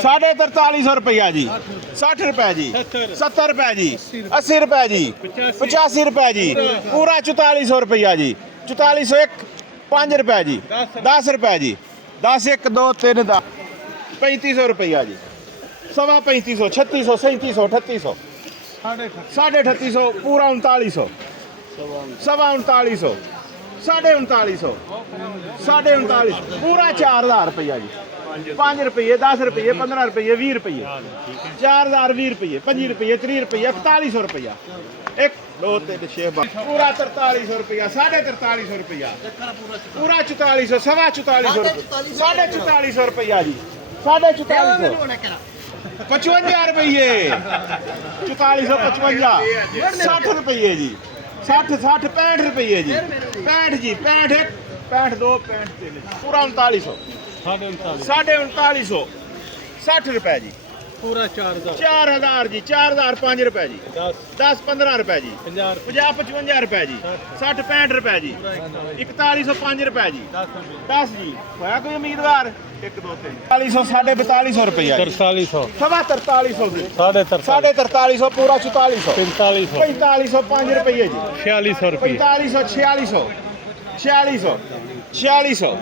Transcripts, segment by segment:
4350 रुपया जी, 60 रुपए जी, 70 रुपए जी, 80 रुपए जी, 85 रुपए जी, पूरा 4400 रुपया जी, 4401 5 रुपए जी, 10 रुपए जी, 10 1 2 3 10 3500 रुपया जी, 3500 3600 3700 3800 3800 पूरा 3900 3900 3900 3900 पूरा 4000 रुपया जी, 5 रुपये 10 रुपये 15 रुपये 20 रुपये 4000 20 रुपये 25 रुपये 30 रुपये 4100 रुपया 1 2 3 6 पूरा 4300 रुपया 4350 रुपया पूरा 4400 सवा 4400 4450 रुपया जी 4450 55 रुपये 4455 60 रुपये जी 60 60 65 रुपये जी 65 जी 65 1 65 2 65 3 पूरा 3900 3950 60 रुपए जी पूरा 4000 4000 जी 4000 5 रुपए जी 10 15 रुपए जी 50 50 55 रुपए जी 60 65 रुपए जी 4105 रुपए जी 10 जी होया कोई उम्मीदवार 1 2 3 4400 4250 रुपया 4300 सवा 4300 जी 4300 4300 पूरा 4400 4500 4505 रुपये जी 4600 रुपये 4500 4600 4600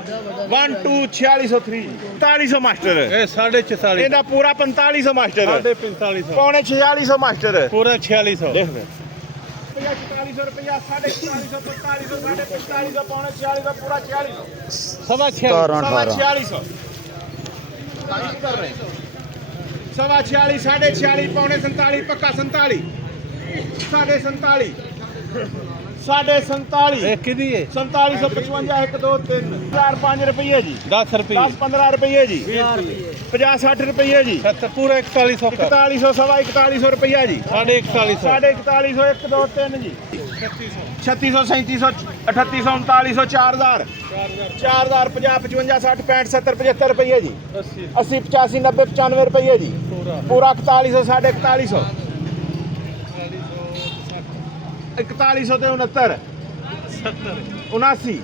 1 2 4603 4500 ਮਾਸਟਰ ਇਹ 4450 ਇਹਦਾ ਪੂਰਾ 4500 ਮਾਸਟਰ 4500 ਪੌਣੇ 4600 ਮਾਸਟਰ ਪੂਰਾ 4600 ਦੇਖ ਵੇ 4400 ਰੁਪਇਆ 4450 4500 4500 ਪੌਣੇ 4600 ਪੂਰਾ 4600 ਸਵਾ 4600 ਸਵਾ 46 ਸਾਢੇ 46 ਪੌਣੇ 47 ਪੱਕਾ 47 ਸਾਢੇ 47 साढ़े 47 ਕਿਦੀ ਹੈ 4755 1 2 3 4 5 रुपये जी 10 रुपये 10 15 रुपये जी 50 60 रुपये जी 70 पूरा 4100 का 4100 सवा 4100 रुपया जी 4150 साढ़े 4100 1 2 3 जी 3600 3700 3800 3900 4000 4000 50 55 60 65 70 75 रुपये जी 80 85 90 95 रुपये जी पूरा 4100 साढ़े 4100 4100 ਤੇ 69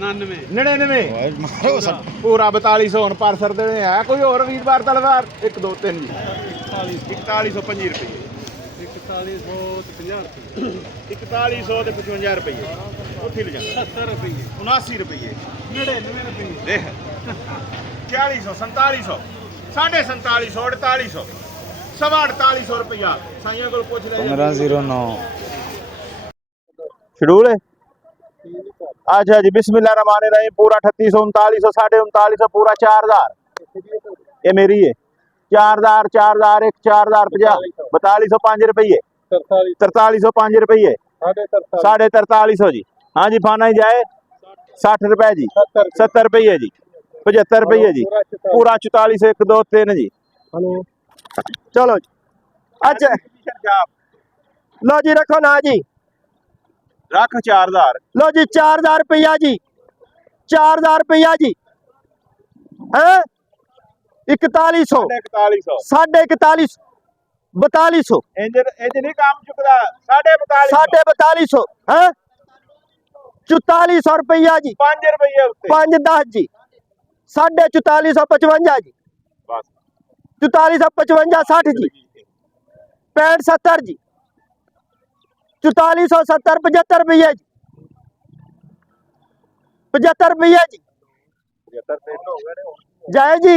79 99 ਪੂਰਾ 4200 ਹੁਣ ਪਰ ਸਰ ਦੇਣੇ ਹੈ ਕੋਈ ਹੋਰ ਵੀਰਵਾਰ ਤਲਵਾਰ 1 2 3 ਜੀ 4150 ਰੁਪਏ 4150 ਤੇ 55 ਰੁਪਏ ਉੱਥੇ ਲੈ ਜਾਂਦਾ 70 ਰੁਪਏ 79 ਰੁਪਏ 99 ਰੁਪਏ ਦੇਖ 4000 4700 4750 4800 ਸਵਾ 4800 ਰੁਪਇਆ ਸਾਈਆਂ ਕੋਲ ਪੁੱਛ ਲੈ 1509 शेड्यूल है अच्छा जी बिस्मिल्लाहिर्रहमानिर्रहीम पूरा 3800 3900 साढ़े 3900 पूरा 4000 ये मेरी है 4000 4000 1 4000 50 4200 5 रुपये 4300 5 रुपये साढ़े 4300 जी हाँ जी फाना ही जाए 60 रुपए जी 70 रुपये जी 75 रुपये जी पूरा 4400 1 2 3 जी चलो जी अच्छा लो जी रखो ना जी रख 4000 लो जी 4000 रुपया जी 4000 रुपया जी है 4100 साढ़े 4100 4200 इंज नहीं काम चुकदा साढ़े 4200 है 4400 रुपया जी 5 रुपये 5 10 जी साढ़े 4455 जी 4455 60 जी 65 70 जी 4470 75 रुपये जी 75 रुपये जी जाए जी